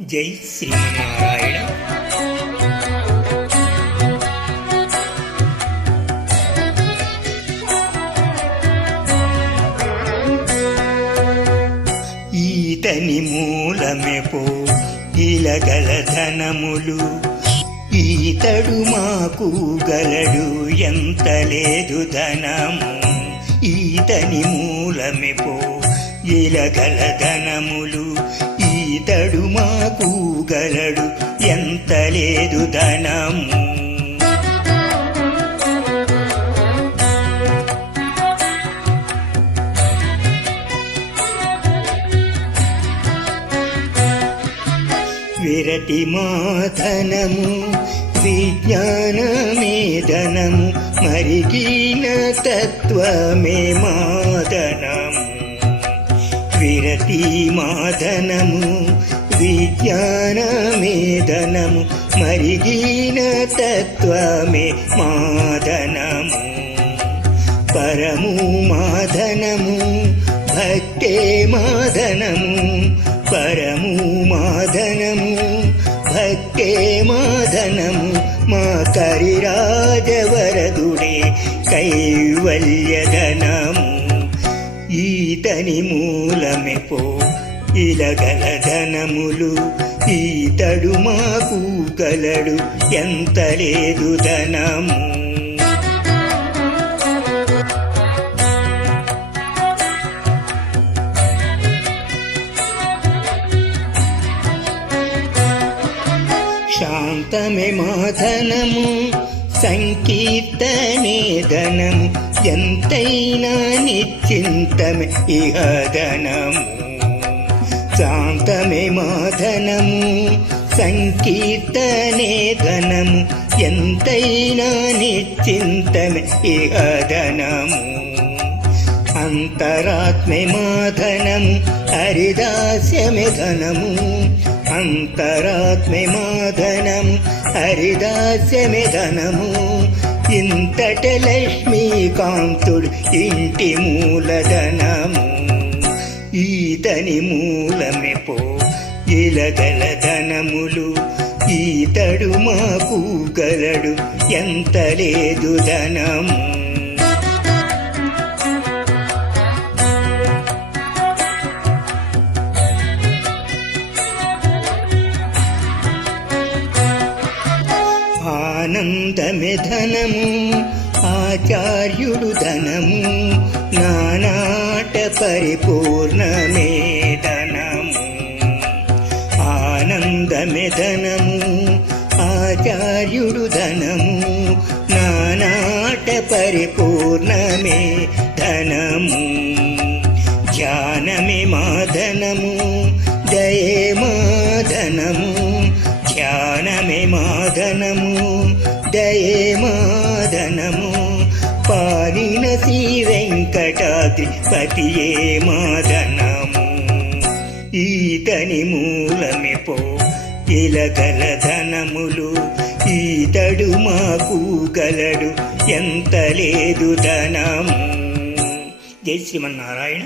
జై శ్రీమన్నారాయణ. ఈతని మూలమెపో ఇలగల ధనములు, ఈతడు మాకు గలడు ఎంత లేదు ధనము. ఈతని మూలమెపో ఇలగల ధనములు, ఈతడు మాకు గలడు ఎంత లేదు ధనము. విరటి మాధనము విజ్ఞానమే ధనము, మరిగిన తత్వమే మాధనము. విరటి మాధనము విజ్ఞానమే ధనము, మరిగిన తత్వమే మాధనము. పరము మాధనము భక్తే మాధనము, పరము మాధనము భక్తే మాధనము. మా కరిరాజవరదుడే కైవల్యధనము. ఈతని మూలమెపో ఇలగల ధనములు, ఈతడు మాకు గలడు ఎంత లేదు ధనము. శాంతమే మాధనము సంకీర్తనే ధనము, ఎంతైనా నిశ్చింతమే ఇహ ధనము. శాంతమే మాధనము సంకీర్తనే ధనము, ఎంతైనా నిశ్చింతమే ఇహ ధనము. అంతరాత్మే మాధనము హరిదాస్యమే ధనము, అంతరాత్మే మాధనము హరిదాస్యమే ధనము. ఇంతట లక్ష్మీకాంతుడు ఇంటి మూలధనము. ఈతని మూలమెపో ఇలగల ధనములు, ఈతడు మాకు గలడు ఎంత లేదు ధనము. ఆనందమే ధనము ఆచార్యుడు ధనము, నానాట పరిపూర్ణమే ధనము. ఆనందమే ధనము ఆచార్యుడు ధనము, నానాట పరిపూర్ణమే ధనము. ధ్యానమే మాధనము దయే మాధనము, ధ్యానమే మాధనము దయే మాధనము. పాలిన శ్రీ వెంకటాద్రిపతియే మాధనము. ఈతని మూలమెపో ఇలగల ధనములు, ఈతడు మాకు గలడు ఎంత లేదు ధనము. జై శ్రీమన్నారాయణ.